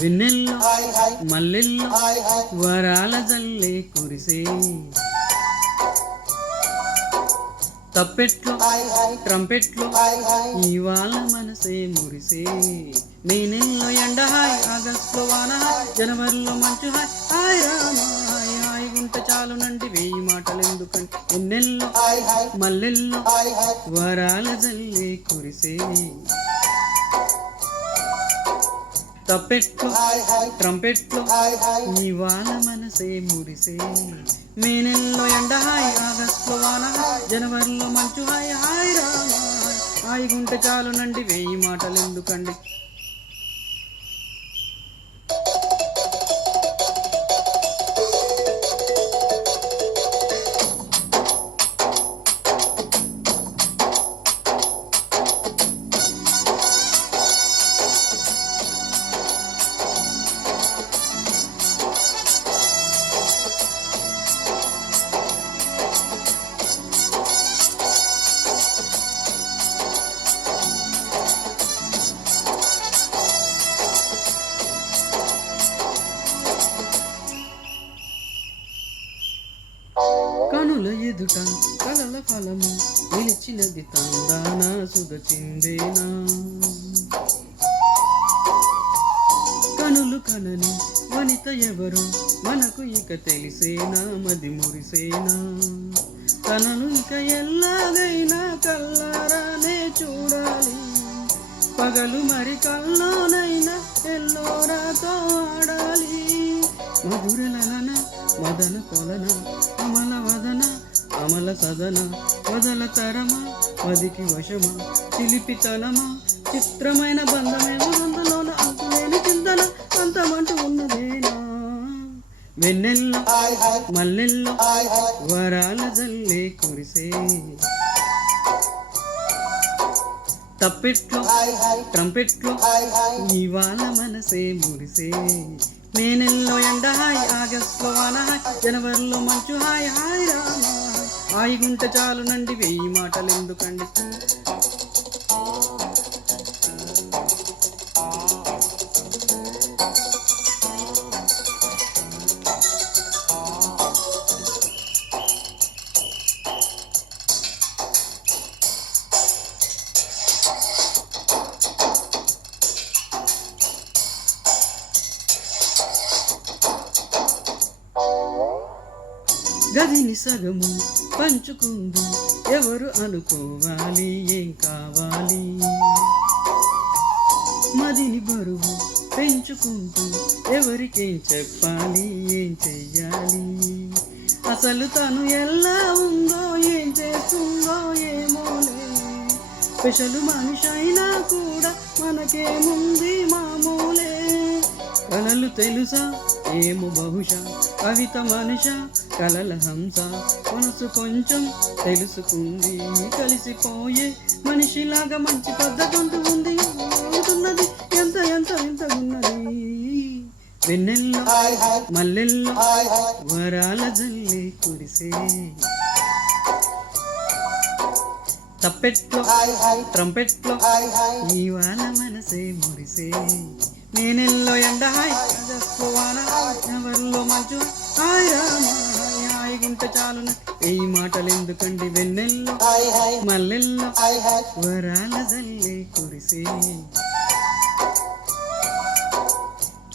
వెన్నెల్లో మల్లెల్లో వరాల జల్లే కురిసే తప్పెట్లో ట్రంపెట్లో ఇవాళ మనసే మురిసే మే నెలలో ఎండ హాయ్ ఆగస్టులో వాన హాయ్ జనవరిలో మంచు hi hi Rama hi hi గుంట చాలునండి వెయ్యి మాటలు ఎందుకంటే వెన్నెల్లో మల్లెల్లో వరాల జల్లే కురిసే తప్పెట్లో ట్రంపెట్లో ఇవాళ మనసే మురిసే మే నెలలో ఎండ హాయ్ ఆగస్టులో వాన హాయ్ జనవరిలో మంచు హాయ్ హాయ్ రామ హాయ్ గుంట చాలునండి వెయ్యి మాటలు ఎందుకండి. కనుల ఎదుట కలల ఫలము నిలిచినది తందానా సుగచిందేనా కనులు కనని వనిత ఎవరు మనకు ఇక తెలిసేనా మది మురిసేనా తనను ఇక ఎల్లాగైనా కల్లారానే చూడాలి పగలు మరి కల్లోనైనా ఎల్లోరాతో ఆడాలి మధురలన మదన కొలన అమల వదన అమల సదన వదల తరమా మదికి వశమా చిలిపితనమా చిత్రమైన బంధమేమో అందులోన అంతులేని చింతన అంతమంటూ ఉన్నదేనా వెన్నెల్లో మల్లెల్లో వరాల జల్లే కురిసే తప్పెట్లో ట్రంపెట్లో ఇవాళ మనసే మురిసే మే నెలలో ఎండ హాయ్ ఆగస్టులో వాన హాయ్ జనవరిలో మంచు హాయ్ హాయ్ రామ హాయ్ గుంట చాలునండి వెయ్యి మాటలు ఎందుకండి. గదిని సగము పంచుకుంది ఎవరు అనుకోవాలి ఏం కావాలి మదిని బరువు పెంచుకుంటూ ఎవరికేం చెప్పాలి ఏం చెయ్యాలి అసలు తను ఎలా ఉందో ఏం చేస్తుందో ఏమోలే స్పెషల్ మనిషి అయినా కూడా మనకేముంది మామూలే కలలు తెలుసా ఏమో బహుశా కవిత మనిష కలల హంస మనసు కొంచెం తెలుసుకుంది కలిసిపోయే మనిషిలాగా మంచి పద్ధతి ఉంటుంది ఉంటున్నది ఎంత ఎంత వింతగున్నది వెన్నెల్లో మల్లెల్లో వరాల జల్లే కురిసే తప్పెట్లో ట్రంపెట్లో ఇవాళ మనసే మురిసే మే నెలలో ఎండ హాయ్ ఆగస్టులో వాన జనవరిలో మంచు హాయ్ రామ హాయ్ గుంట చాలున వెయ్యి మాటలు ఎందుకండి వెన్నెల్లో మల్లెల్లో వరాల జల్లే కురిసే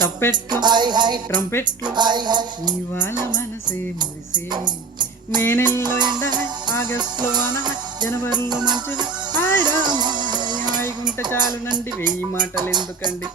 తప్పెట్లో ట్రంపెట్లో ఇవాళ మనసే మురిసే మే నెలలో ఎండ ఆగస్టులో వాన జనవరిలో మంచు హాయ్ రామ హాయ్ గుంట చాలునండి వెయ్యి మాటలు ఎందుకండి.